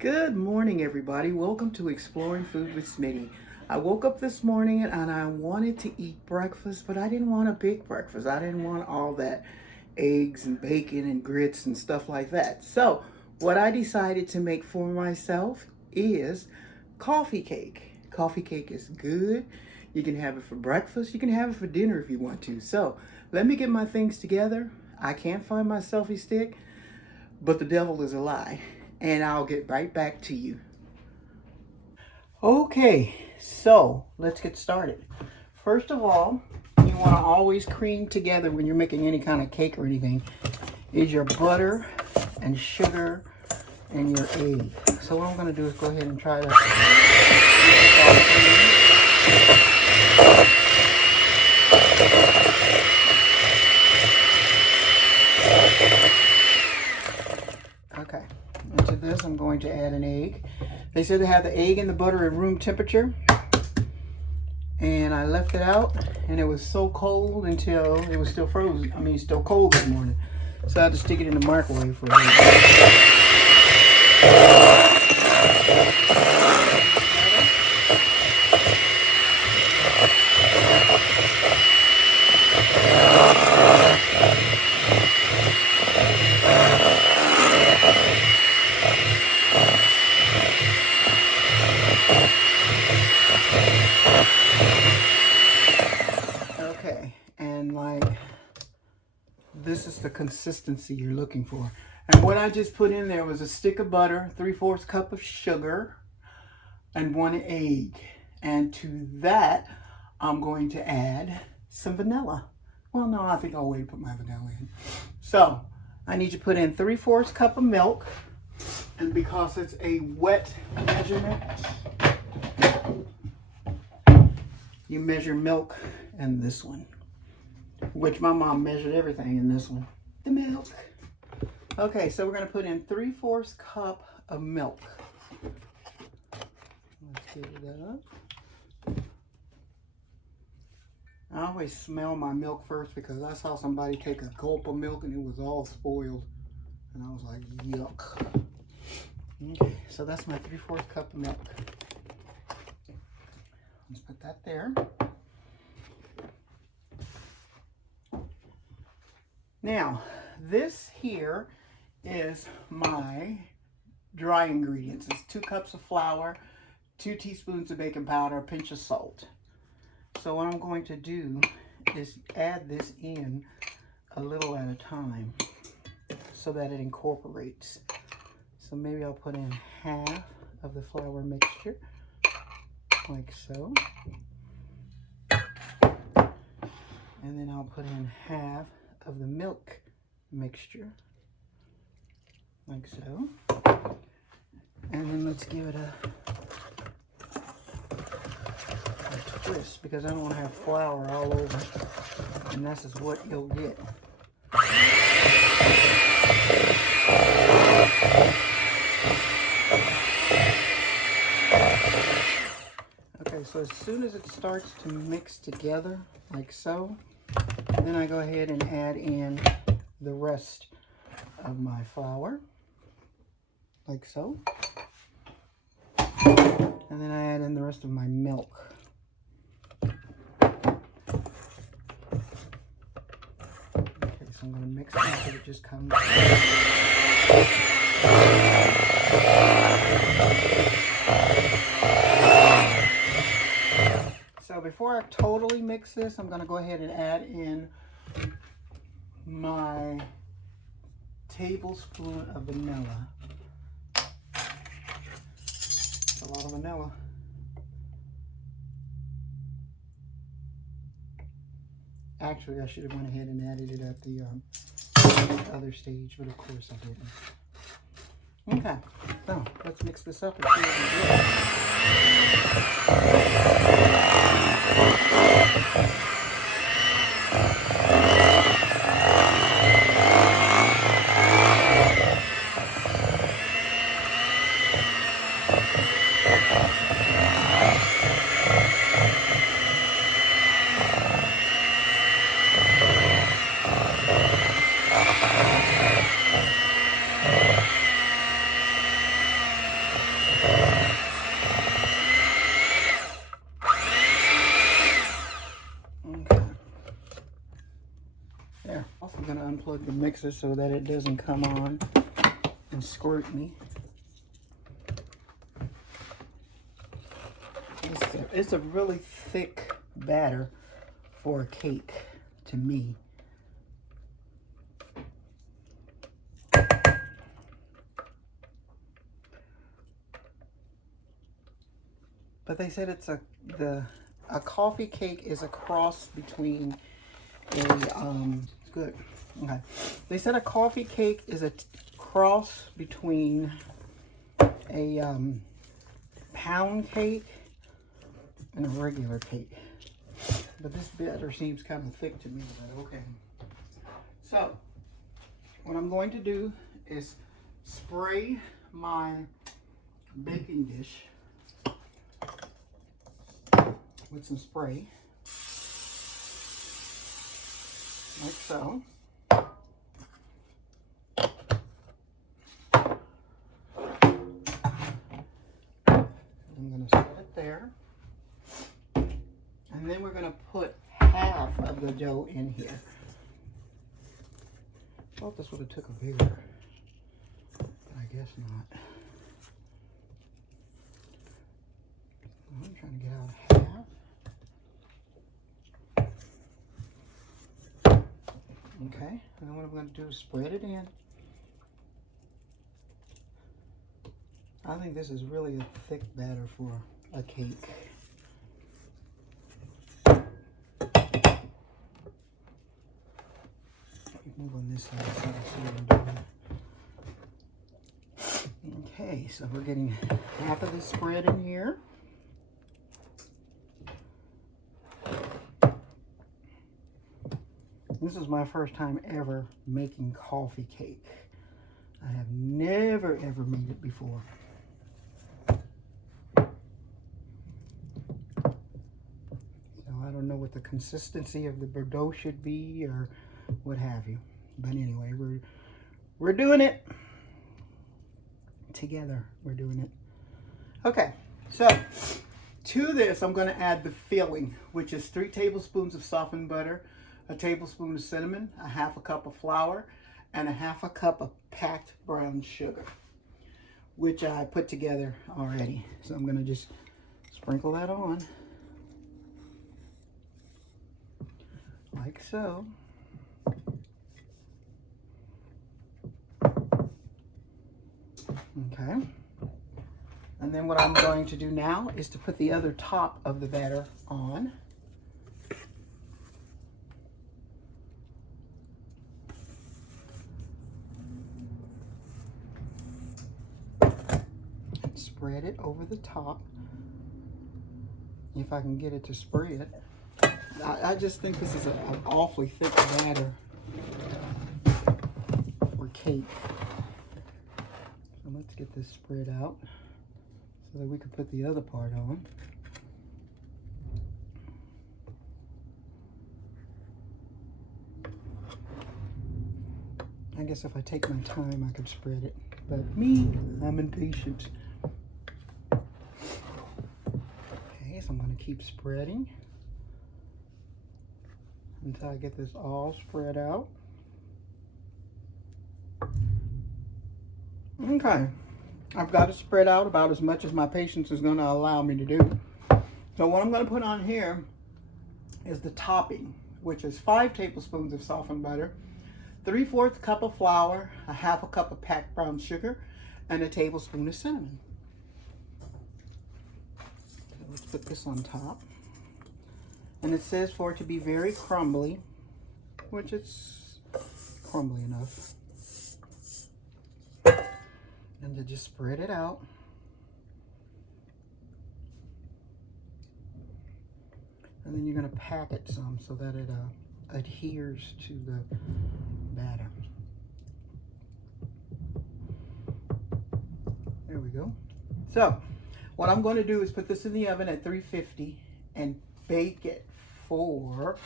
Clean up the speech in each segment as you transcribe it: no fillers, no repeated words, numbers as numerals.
Good morning, everybody. Welcome to Exploring Food with Smitty. I woke up this morning and I wanted to eat breakfast, but I didn't want a big breakfast. I didn't want all that eggs and bacon and grits and stuff like that. So, what I decided to make for myself is coffee cake. Coffee cake is good. You can have it for breakfast, you can have it for dinner if you want to. So, let me get my things together. I can't find my selfie stick, but the devil is a lie. And I'll get right back to you. Okay, so let's get started. First of all, you want to always cream together when you're making any kind of cake or anything is your butter and sugar and your egg. So what I'm going to do is go ahead and try to okay. Into this, I'm going to add an egg. They said to have the egg and the butter at room temperature. And I left it out, and it was so cold until it was still frozen. I mean, still cold this morning. So I had to stick it in the microwave for a little bit. Okay, and like this is the consistency you're looking for. And what I just put in there was a stick of butter, 3/4 cup of sugar, and 1 egg. And to that, I'm going to add some vanilla. Well, no, I think I'll wait to put my vanilla in. So I need to put in 3/4 cup of milk. And because it's a wet measurement, you measure milk in this one, which my mom measured everything in this one, the milk. Okay, so we're going to put in 3/4 cup of milk. Let's give that up. I always smell my milk first because I saw somebody take a gulp of milk and it was all spoiled. And I was like, yuck. Okay, so that's my 3/4 cup of milk. Let's put that there. Now, this here is my dry ingredients. It's 2 cups of flour, 2 teaspoons of baking powder, a pinch of salt. So what I'm going to do is add this in a little at a time so that it incorporates. So maybe I'll put in half of the flour mixture, like so. And then I'll put in half of the milk mixture, like so. And then let's give it a twist because I don't want to have flour all over. And this is what you'll get. Okay, so as soon as it starts to mix together, like so, then I go ahead and add in the rest of my flour, like so. And then I add in the rest of my milk. Okay, so I'm going to mix it until it just comes. So before I totally mix this, I'm going to go ahead and add in my tablespoon of vanilla. That's a lot of vanilla. Actually, I should have went ahead and added it at the other stage, but of course I didn't. Okay, so let's mix this up and see what we get. mixer so that it doesn't come on and squirt me. It's a really thick batter for a cake to me. But they said it's a coffee cake is a cross between good. Okay. They said a coffee cake is a cross between a pound cake and a regular cake. But this batter seems kind of thick to me, but okay. So, what I'm going to do is spray my baking dish with some spray, like so. I'm going to set it there. And then we're going to put half of the dough in here. I thought this would have took a bigger, but I guess not. I'm trying to get out half. Okay, and then what I'm going to do is spread it in. I think this is really a thick batter for a cake. Move on this side so I see what I'm doing. Okay, so we're getting half of the spread in here. This is my first time ever making coffee cake. I have never ever made it before. So I don't know what the consistency of the dough should be or what have you. But anyway, we're doing it together. We're doing it. Okay, so to this I'm going to add the filling, which is 3 tablespoons of softened butter, a tablespoon of cinnamon, a half a cup of flour, and a half a cup of packed brown sugar, which I put together already. So I'm going to just sprinkle that on like so. Okay, and then what I'm going to do now is to put the other top of the batter on. And spread it over the top. If I can get it to spread. I just think this is an awfully thick batter for cake. So let's get this spread out so that we can put the other part on. I guess if I take my time, I could spread it. But me, I'm impatient. Okay, so I'm going to keep spreading until I get this all spread out. Okay, I've got it spread out about as much as my patience is going to allow me to do. So what I'm going to put on here is the topping, which is 5 tablespoons of softened butter, 3/4 cup of flour, a half a cup of packed brown sugar, and a tablespoon of cinnamon. So let's put this on top. And it says for it to be very crumbly, which it's crumbly enough. And to just spread it out. And then you're going to pack it some so that it adheres to the batter. There we go. So what I'm going to do is put this in the oven at 350 and bake it for,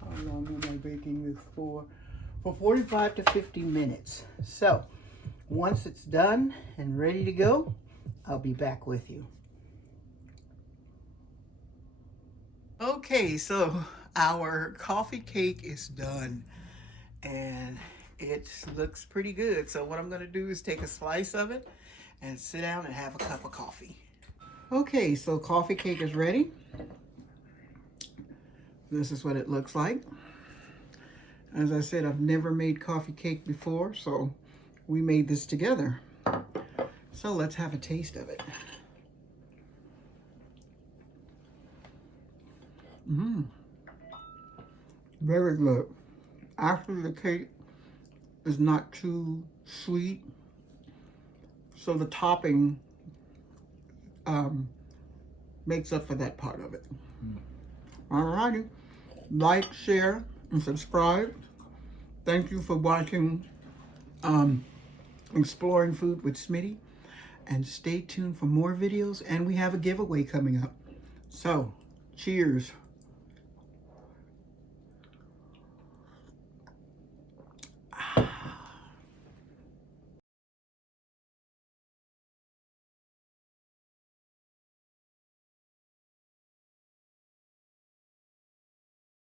how long am I baking this for? For 45 to 50 minutes. So once it's done and ready to go, I'll be back with you. Okay, so our coffee cake is done. and it looks pretty good. So what I'm gonna do is take a slice of it and sit down and have a cup of coffee. Okay, so coffee cake is ready. This is what it looks like. As I said, I've never made coffee cake before, so we made this together. So let's have a taste of it. Very good. Actually, the cake is not too sweet, so the topping makes up for that part of it. Alrighty, like, share, and subscribe. Thank you for watching Exploring Food with Smitty, and stay tuned for more videos, and we have a giveaway coming up. So, cheers.